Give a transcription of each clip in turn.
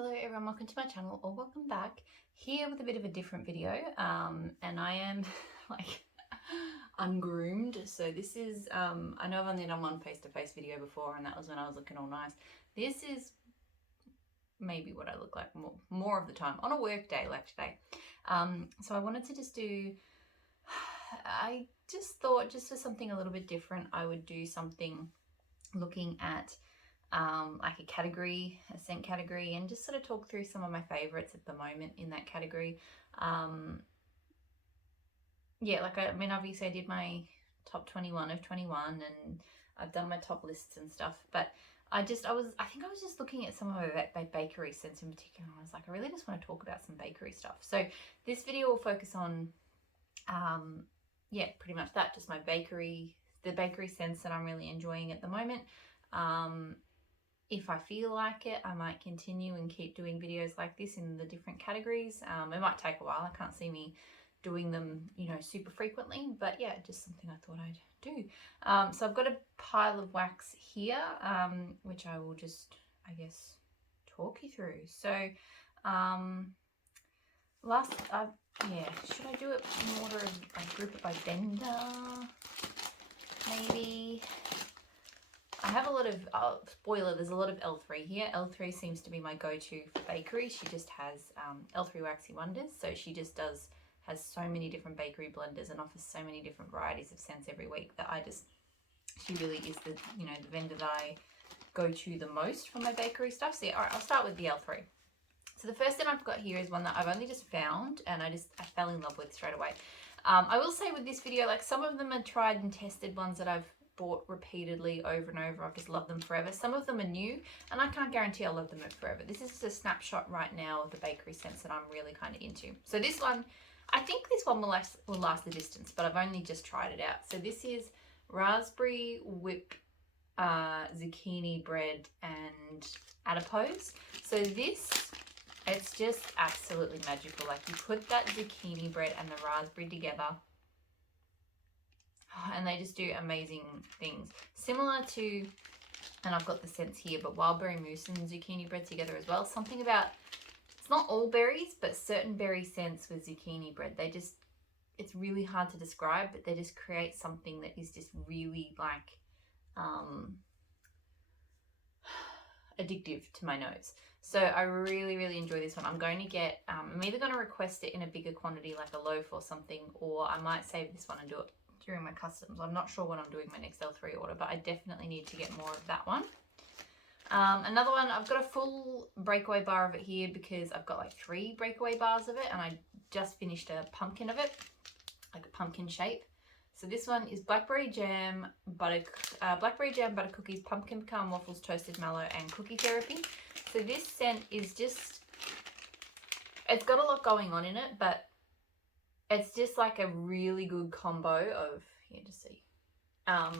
Hello everyone, welcome to my channel or welcome back. Here with a bit of a different video and I am like ungroomed. So this is, I know I've only done one face-to-face video before and that was when I was looking all nice. This is maybe what I look like more of the time on a work day like today. So I wanted to just do, I just thought just for something a little bit different, I would do something looking at like a scent category, and just sort of talk through some of my favorites at the moment in that category. Yeah, like I mean, obviously I did my top 21 of 21 and I've done my top lists and stuff, but I think I was just looking at some of my bakery scents in particular, and I was like, I really just want to talk about some bakery stuff. So this video will focus on yeah, pretty much that, just the bakery scents that I'm really enjoying at the moment. If I feel like it, I might continue and keep doing videos like this in the different categories. It might take a while. I can't see me doing them, you know, super frequently, but yeah, just something I thought I'd do. So I've got a pile of wax here, which I will just, I guess, talk you through. So, yeah, should I do it in order of, I group it by vendor? Maybe. I have a lot of, spoiler, there's a lot of L3 here. L3 seems to be my go-to for bakery. She just has L3 Waxy Wonders. So she just has so many different bakery blenders and offers so many different varieties of scents every week that she really is the, you know, the vendor that I go to the most for my bakery stuff. So yeah, all right, I'll start with the L3. So the first thing I've got here is one that I've only just found and I fell in love with straight away. I will say with this video, like some of them are tried and tested ones that I've bought repeatedly over and over. I've just loved them forever. Some of them are new and I can't guarantee I'll love them forever. This is just a snapshot right now of the bakery scents that I'm really kind of into. So this one, I think this one will last the distance, but I've only just tried it out. So this is raspberry whip, zucchini bread and adipose. So this, it's just absolutely magical. Like you put that zucchini bread and the raspberry together and they just do amazing things. Similar to, and I've got the scents here, but wild berry mousse and zucchini bread together as well. Something about, it's not all berries, but certain berry scents with zucchini bread. It's really hard to describe, but they just create something that is just really like addictive to my nose. So I really, really enjoy this one. I'm going to get, I'm either going to request it in a bigger quantity like a loaf or something, or I might save this one and do it during my customs. I'm not sure when I'm doing my next L3 order, but I definitely need to get more of that one. Another one, I've got a full breakaway bar of it here because I've got like 3 breakaway bars of it and I just finished a pumpkin of it, like a pumpkin shape. So this one is Blackberry Jam, butter cookies, pumpkin pecan waffles, toasted mallow, and cookie therapy. So this scent is just, it's got a lot going on in it, but it's just like a really good combo of, here to see. And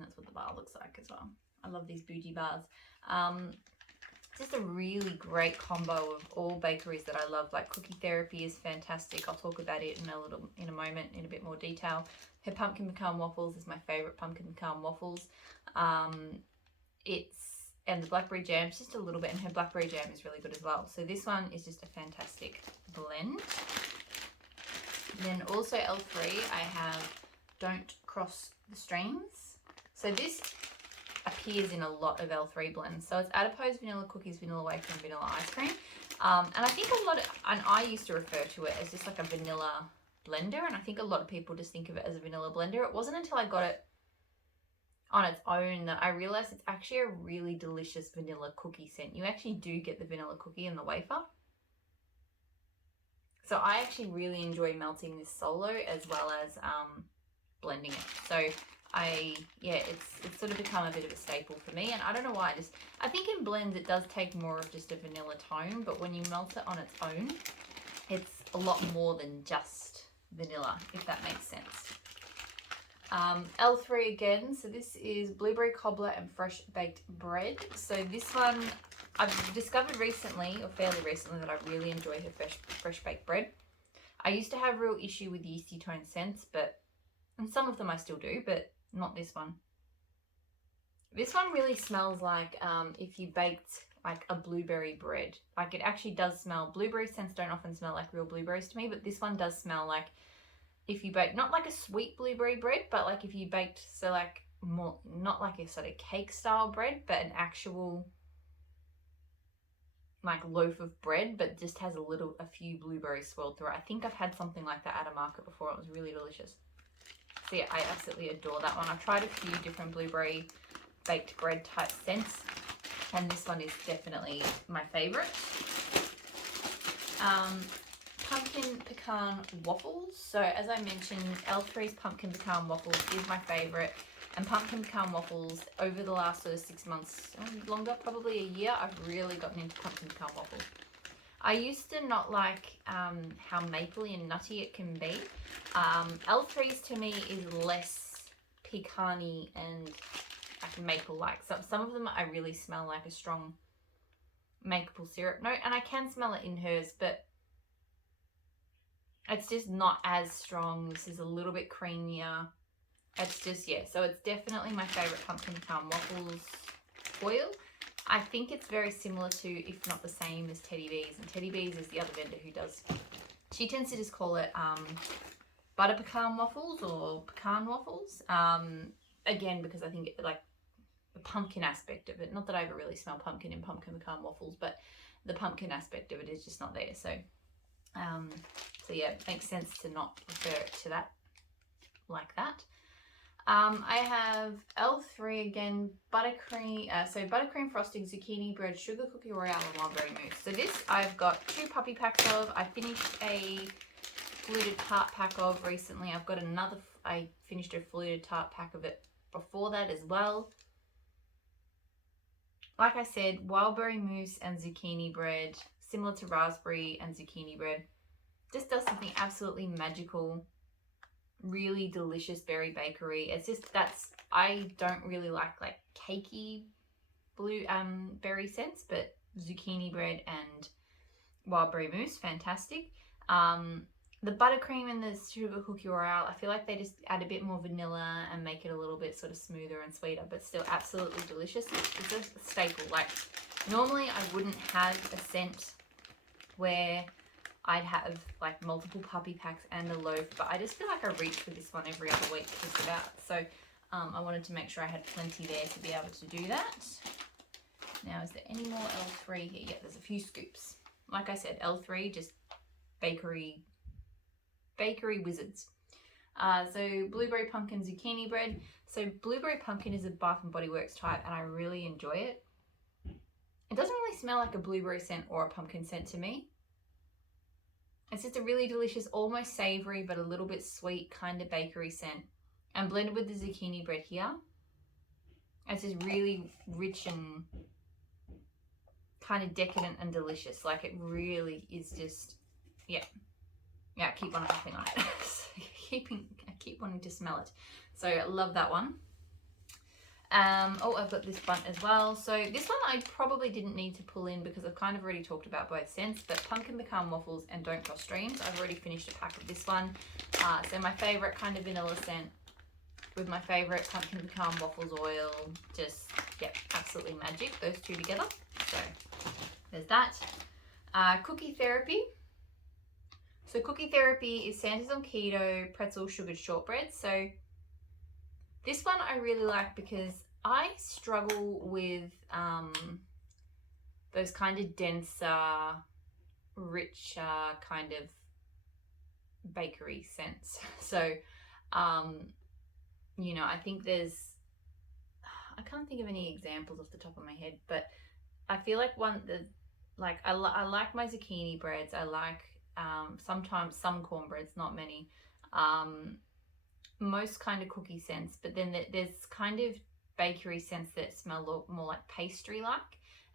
that's what the bar looks like as well. I love these bougie bars. Just a really great combo of all bakeries that I love. Like cookie therapy is fantastic. I'll talk about it in a moment in a bit more detail. Her pumpkin pecan waffles is my favorite pumpkin pecan waffles. And the blackberry jam, just a little bit, and her blackberry jam is really good as well. So this one is just a fantastic blend. Then also L3, I have Don't Cross the Streams. So this appears in a lot of L3 blends. So it's adipose, vanilla cookies, vanilla wafer, and vanilla ice cream. And I think and I used to refer to it as just like a vanilla blender, and I think a lot of people just think of it as a vanilla blender. It wasn't until I got it on its own that I realized it's actually a really delicious vanilla cookie scent. You actually do get the vanilla cookie in the wafer. So I actually really enjoy melting this solo as well as blending it. So it's sort of become a bit of a staple for me, and I don't know why. I think in blends it does take more of just a vanilla tone, but when you melt it on its own, it's a lot more than just vanilla, if that makes sense. L3 again, so this is blueberry cobbler and fresh baked bread. So this one I've discovered recently, or fairly recently, that I really enjoy her fresh baked bread. I used to have real issue with yeasty tone scents, and some of them I still do, but not this one. This one really smells like if you baked like a blueberry bread. Like it actually does smell, blueberry scents don't often smell like real blueberries to me, but this one does smell like if you bake, not like a sweet blueberry bread, but like if you baked, so like more, not like a sort of cake style bread, but an actual like loaf of bread, but just has a few blueberries swirled through it. I think I've had something like that at a market before. It was really delicious. So yeah, I absolutely adore that one. I've tried a few different blueberry baked bread type scents, and this one is definitely my favorite. Pumpkin pecan waffles. So as I mentioned, L3's pumpkin pecan waffles is my favorite. And pumpkin pecan waffles, over the last sort of 6 months, longer, probably a year, I've really gotten into pumpkin pecan waffles. I used to not like how mapley and nutty it can be. L3's to me is less pecan-y and like maple-like. Some of them I really smell like a strong maple syrup note, and I can smell it in hers, but it's just not as strong. This is a little bit creamier. It's just, yeah, so it's definitely my favorite pumpkin pecan waffles foil. I think it's very similar to, if not the same, as Teddy B's. And Teddy B's is the other vendor who does, she tends to just call it butter pecan waffles or pecan waffles. Again, because I think like the pumpkin aspect of it, not that I ever really smell pumpkin in pumpkin pecan waffles, but the pumpkin aspect of it is just not there. So, so yeah, it makes sense to not refer it to that like that. I have L3 again, buttercream, buttercream frosting, zucchini bread, sugar cookie royale, and mulberry mousse. So this I've got 2 puppy packs of. I finished a fluted tart pack of recently. I've got another, I finished a fluted tart pack of it before that as well. Like I said, wildberry mousse and zucchini bread, similar to raspberry and zucchini bread, just does something absolutely magical. Really delicious berry bakery. It's just, I don't really like cakey berry scents, but zucchini bread and wildberry mousse, fantastic. The buttercream and the sugar cookie royale, I feel like they just add a bit more vanilla and make it a little bit sort of smoother and sweeter, but still absolutely delicious. It's a staple. Like normally I wouldn't have a scent where I'd have like multiple puppy packs and a loaf, but I just feel like I reach for this one every other week just about. So I wanted to make sure I had plenty there to be able to do that. Now, is there any more L3 here? Yeah, there's a few scoops. Like I said, L3, just bakery wizards. So blueberry pumpkin zucchini bread. So blueberry pumpkin is a Bath and Body Works type, and I really enjoy it. It doesn't really smell like a blueberry scent or a pumpkin scent to me. It's just a really delicious, almost savory, but a little bit sweet kind of bakery scent. And blended with the zucchini bread here, it's just really rich and kind of decadent and delicious. Like it really is just, yeah, I keep on hopping on it. I keep wanting to smell it. So I love that one. Oh, I've got this bundt as well. So this one I probably didn't need to pull in because I've kind of already talked about both scents, but pumpkin pecan waffles and Don't Cross Streams. I've already finished a pack of this one. So my favorite kind of vanilla scent with my favorite pumpkin pecan waffles oil. Just, yeah, absolutely magic, those two together. So there's that. Cookie Therapy. So Cookie Therapy is Santa's on keto, pretzel sugared shortbread. So this one I really like because I struggle with those kind of denser, richer kind of bakery scents. So, you know, I think I can't think of any examples off the top of my head, but I feel like I like my zucchini breads. I like sometimes some cornbreads, not many. Most kind of cookie scents, but then there's kind of bakery scents that smell more like pastry like,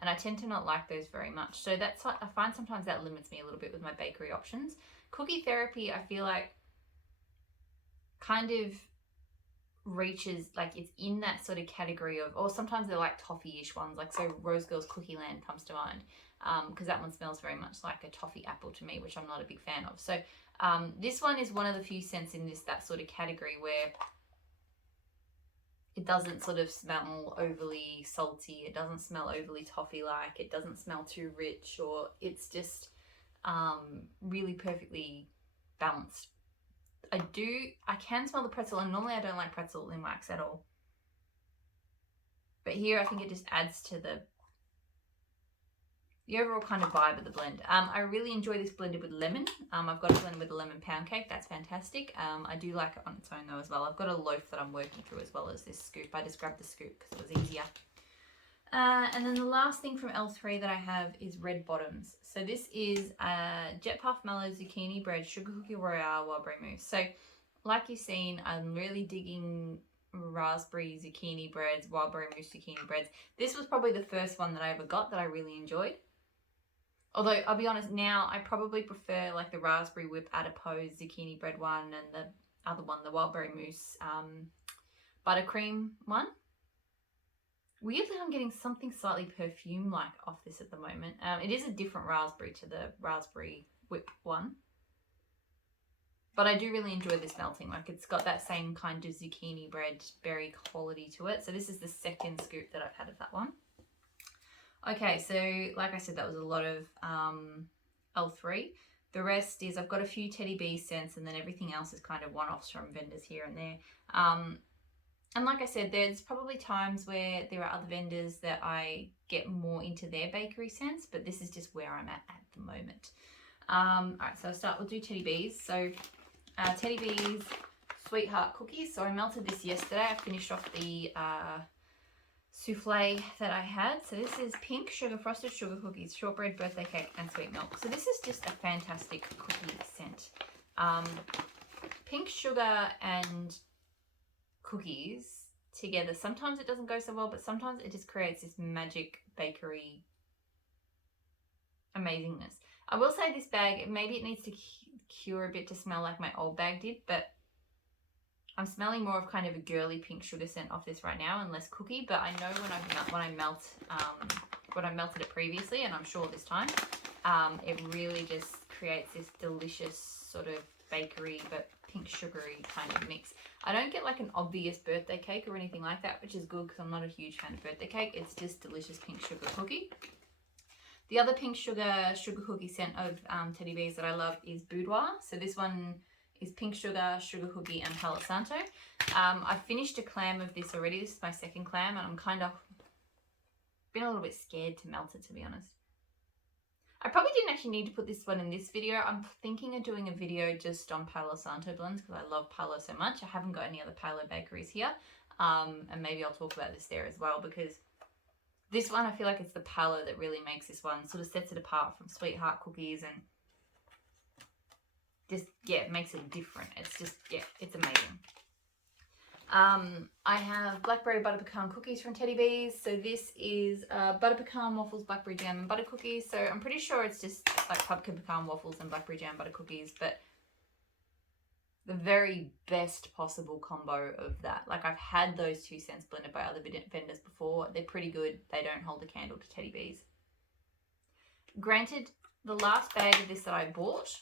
and I tend to not like those very much. So I find sometimes that limits me a little bit with my bakery options. Cookie Therapy, I feel like kind of reaches, like it's in that sort of category of, or sometimes they're like toffee-ish ones, like so Rose Girl's Cookie Land comes to mind, because that one smells very much like a toffee apple to me, which I'm not a big fan of. So this one is one of the few scents in that sort of category where It doesn't sort of smell overly salty. It doesn't smell overly toffee-like. It doesn't smell too rich, or it's just really perfectly balanced. I can smell the pretzel, and normally I don't like pretzel in wax at all. But here I think it just adds to the overall kind of vibe of the blend. I really enjoy this blended with lemon. I've got it blended with a lemon pound cake. That's fantastic. I do like it on its own though as well. I've got a loaf that I'm working through as well as this scoop. I just grabbed the scoop because it was easier. And then the last thing from L3 that I have is red bottoms. So this is Jet Puff Mallow Zucchini Bread Sugar Cookie Royale Wild Berry Mousse. So like you've seen, I'm really digging raspberry zucchini breads, wild berry mousse zucchini breads. This was probably the first one that I ever got that I really enjoyed. Although, I'll be honest, now I probably prefer like the raspberry whip adipose zucchini bread one and the other one, the wild berry mousse buttercream one. Weirdly, I'm getting something slightly perfume-like off this at the moment. It is a different raspberry to the raspberry whip one. But I do really enjoy this melting. Like, it's got that same kind of zucchini bread berry quality to it. So this is the second scoop that I've had of that one. Okay, so like I said, that was a lot of L3. The rest is I've got a few Teddy B scents, and then everything else is kind of one-offs from vendors here and there. And like I said, there's probably times where there are other vendors that I get more into their bakery scents, but this is just where I'm at the moment. All right, so we'll do Teddy B's. So Teddy B's Sweetheart Cookies. So I melted this yesterday. I finished off the souffle that I had. So this is pink sugar frosted sugar cookies, shortbread birthday cake, and sweet milk. So this is just a fantastic cookie scent. Pink sugar and cookies together, sometimes it doesn't go so well, but sometimes it just creates this magic bakery amazingness. I will say this bag, maybe it needs to cure a bit to smell like my old bag did, but I'm smelling more of kind of a girly pink sugar scent off this right now and less cookie. But I know when I melted it previously, and I'm sure this time, it really just creates this delicious sort of bakery but pink sugary kind of mix. I don't get like an obvious birthday cake or anything like that, which is good because I'm not a huge fan of birthday cake. It's just delicious pink sugar cookie. The other pink sugar cookie scent of Teddy B's that I love is Boudoir. So this one is pink sugar cookie, and Palo Santo. I've finished a clam of this already. This is my second clam, and I'm kind of been a little bit scared to melt it, to be honest. I probably didn't actually need to put this one in this video. I'm thinking of doing a video just on Palo Santo blends because I love Palo so much. I haven't got any other Palo bakeries here. And maybe I'll talk about this there as well, because this one, I feel like it's the Palo that really makes this one, sort of sets it apart from Sweetheart Cookies, and just, yeah, it makes it different. It's just, yeah, it's amazing. I have Blackberry Butter Pecan Cookies from Teddy B's. So this is Butter Pecan Waffles, Blackberry Jam, and Butter Cookies. So I'm pretty sure it's just like Pumpkin Pecan Waffles and Blackberry Jam Butter Cookies, but the very best possible combo of that. Like, I've had those two scents blended by other vendors before. They're pretty good. They don't hold a candle to Teddy B's. Granted, the last bag of this that I bought,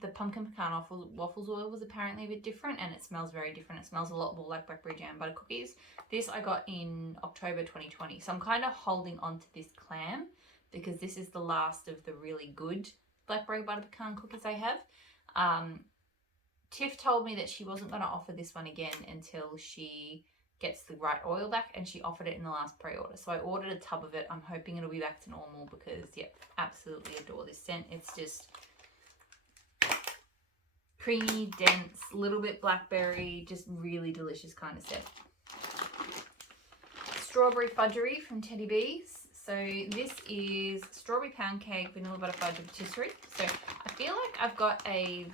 the pumpkin pecan waffles oil was apparently a bit different, and it smells very different. It smells a lot more like Blackberry Jam Butter Cookies. This I got in October 2020. So I'm kind of holding on to this clam because this is the last of the really good Blackberry Butter Pecan cookies I have. Tiff told me that she wasn't going to offer this one again until she gets the right oil back, and she offered it in the last pre-order. So I ordered a tub of it. I'm hoping it'll be back to normal because, yep, absolutely adore this scent. It's just creamy, dense, little bit blackberry, just really delicious kind of scent. Strawberry Fudgery from Teddy B's. So this is strawberry pound cake, vanilla butter fudge, and patisserie. So I feel like I've got and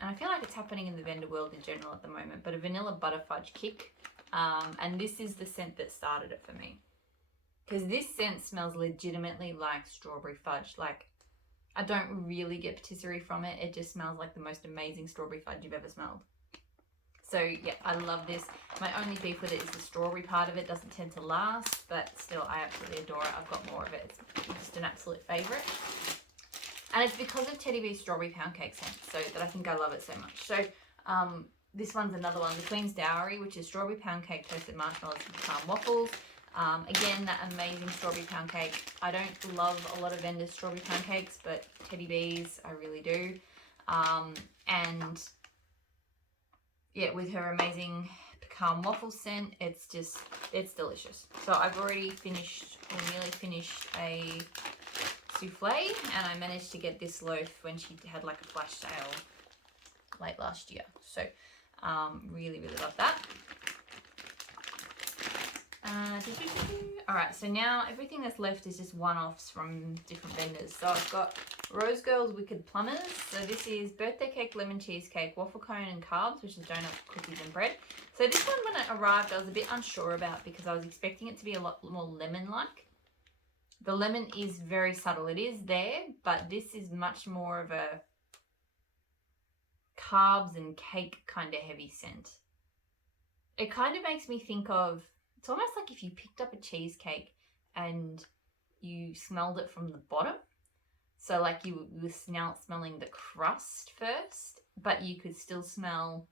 I feel like it's happening in the vendor world in general at the moment, but a vanilla butter fudge kick. And this is the scent that started it for me. Because this scent smells legitimately like strawberry fudge. Like, I don't really get patisserie from it. It just smells like the most amazing strawberry fudge you've ever smelled. So yeah, I love this. My only beef with it is the strawberry part of it doesn't tend to last, but still I absolutely adore it. I've got more of it. It's just an absolute favourite. And it's because of Teddy B's strawberry pound cake scent, so that I think I love it so much. So this one's another one, the Queen's Dowry, which is strawberry pound cake, toasted marshmallows, and pecan waffles. Again, that amazing strawberry pound cake. I don't love a lot of vendors' strawberry pound cakes, but Teddy B's, I really do. And yeah, with her amazing pecan waffle scent, it's delicious. So I've already finished, or nearly finished, a souffle, and I managed to get this loaf when she had like a flash sale late last year. So really, really love that. Alright, so now everything that's left is just one-offs from different vendors. So I've got Rose Girl's Wicked Plumbers. So this is birthday cake, lemon cheesecake, waffle cone and carbs, which is donut, cookies and bread. So this one, when it arrived, I was a bit unsure about because I was expecting it to be a lot more lemon-like. The lemon is very subtle. It is there, but this is much more of a carbs and cake kind of heavy scent. It kind of makes me think of, it's almost like if you picked up a cheesecake and you smelled it from the bottom. So like you were now smelling the crust first, but you could still smell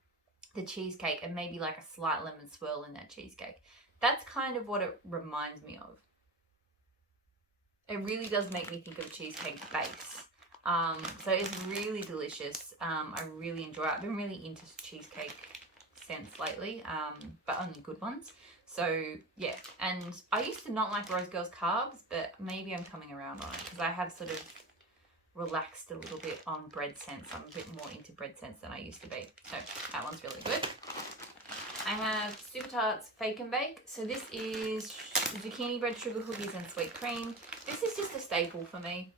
the cheesecake and maybe like a slight lemon swirl in that cheesecake. That's kind of what it reminds me of. It really does make me think of a cheesecake base. So it's really delicious. I really enjoy it. I've been really into cheesecake scents lately, but only good ones. So yeah, and I used to not like Rose Girl's carbs, but maybe I'm coming around on it because I have sort of relaxed a little bit on bread scents. I'm a bit more into bread scents than I used to be. So that one's really good. I have Super Tarts Fake and Bake. So this is zucchini bread, sugar cookies and sweet cream. This is just a staple for me.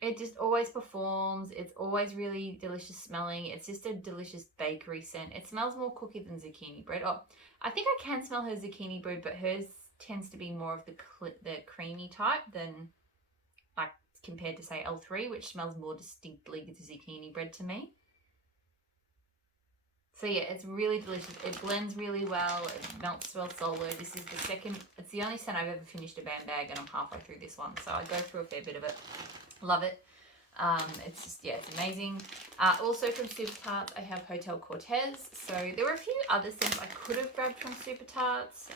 It just always performs. It's always really delicious smelling. It's just a delicious bakery scent. It smells more cookie than zucchini bread. Oh, I think I can smell her zucchini bread, but hers tends to be more of the creamy type than like compared to say L3, which smells more distinctly zucchini bread to me. So yeah, it's really delicious. It blends really well. It melts well solo. This is the second, it's the only scent I've ever finished a band bag, and I'm halfway through this one. So I go through a fair bit of it. Love it. It's just, yeah, it's amazing. Also from Super Tarts, I have Hotel Cortez. So there were a few other scents I could have grabbed from Super Tarts.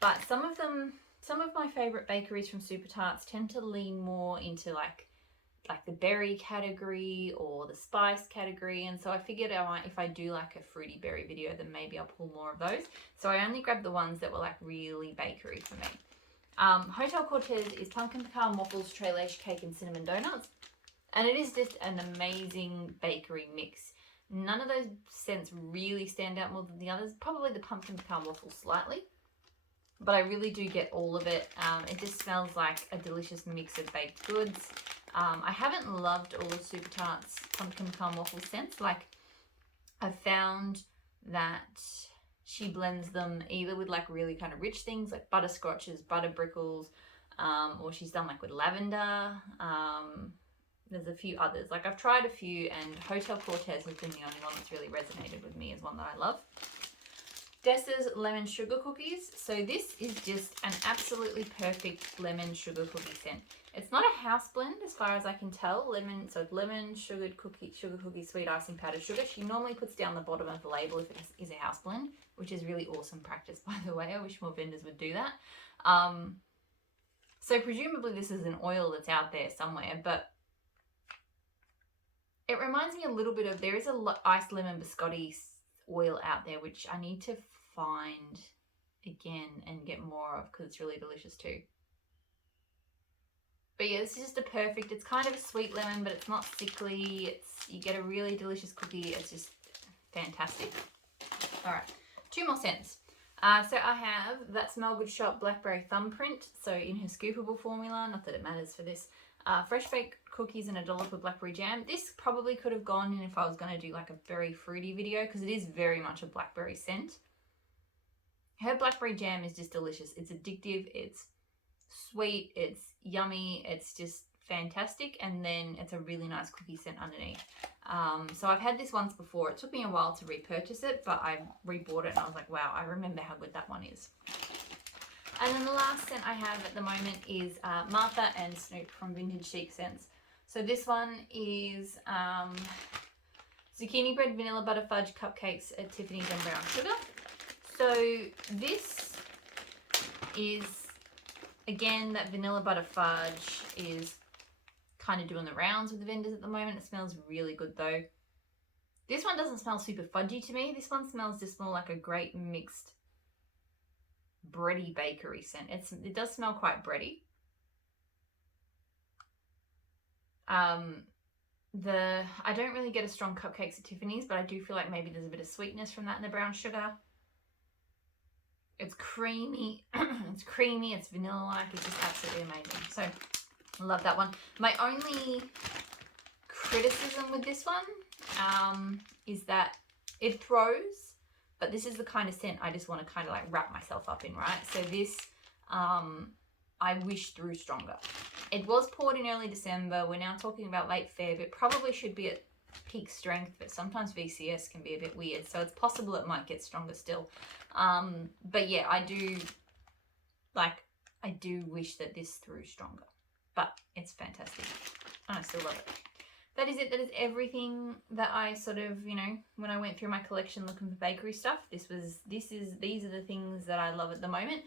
But some of my favorite bakeries from Super Tarts tend to lean more into like the berry category or the spice category, and so I figured if I do like a fruity berry video, then maybe I'll pull more of those. So I only grabbed the ones that were like really bakery for me. Hotel Cortez is pumpkin pecan waffles, tray lace cake and cinnamon donuts, and it is just an amazing bakery mix. None of those scents really stand out more than the others, probably the pumpkin pecan waffles slightly, but I really do get all of it. It just smells like a delicious mix of baked goods. I haven't loved all of Super Tarts pumpkin pecan waffle scents. Like, I've found that she blends them either with like really kind of rich things like butterscotches, butter brickles, or she's done like with lavender. There's a few others. Like, I've tried a few, and Hotel Cortez has been the only one that's really resonated with me as one that I love. Dessa's lemon sugar cookies. So this is just an absolutely perfect lemon sugar cookie scent. It's not a house blend as far as I can tell. So it's lemon, sugar cookie, sweet icing, powdered sugar. She normally puts down the bottom of the label if it is a house blend, which is really awesome practice, by the way. I wish more vendors would do that. So presumably this is an oil that's out there somewhere, but it reminds me a little bit of, there is a iced lemon biscotti oil out there, which I need to find again and get more of because it's really delicious too. But yeah, this is just a perfect, it's kind of a sweet lemon, but it's not sickly. You get a really delicious cookie. It's just fantastic. All right, 2 more scents. So I have that Smell Good Shop Blackberry Thumbprint. So in her scoopable formula, not that it matters for this, fresh baked cookies and a dollop of Blackberry Jam. This probably could have gone in if I was going to do like a very fruity video because it is very much a blackberry scent. Her Blackberry Jam is just delicious. It's addictive. It's sweet. It's yummy. It's just fantastic. And then it's a really nice cookie scent underneath. So I've had this once before. It took me a while to repurchase it, but I rebought it and I was like, wow, I remember how good that one is. And then the last scent I have at the moment is Martha and Snoop from Vintage Chic Scents. So this one is Zucchini bread, vanilla butter fudge cupcakes at Tiffany's and brown sugar. So this is, again, that vanilla butter fudge is kind of doing the rounds with the vendors at the moment. It smells really good though. This one doesn't smell super fudgy to me. This one smells just more like a great mixed bready bakery scent. It does smell quite bready. I don't really get a strong cupcakes at Tiffany's, but I do feel like maybe there's a bit of sweetness from that in the brown sugar. It's creamy. It's creamy. It's vanilla-like. It's just absolutely amazing. So I love that one. My only criticism with this one is that it throws, but this is the kind of scent I just want to kind of like wrap myself up in, right? So this, I wish threw stronger. It was poured in early December. We're now talking about late Feb. It probably should be at peak strength, but sometimes VCS can be a bit weird. So it's possible it might get stronger still. But yeah, I do wish that this threw stronger, but it's fantastic. And I still love it. That is it. That is everything that I sort of, you know, when I went through my collection looking for bakery stuff, these are the things that I love at the moment.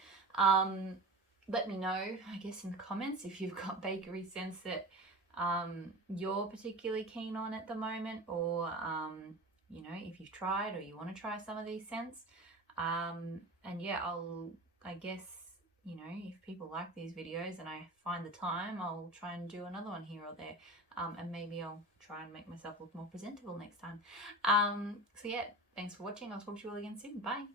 Let me know, I guess, in the comments if you've got bakery scents that you're particularly keen on at the moment, or you know, if you've tried or you want to try some of these scents. And yeah, I guess, you know, if people like these videos and I find the time, I'll try and do another one here or there. And maybe I'll try and make myself look more presentable next time. So yeah, thanks for watching. I'll talk to you all again soon. Bye.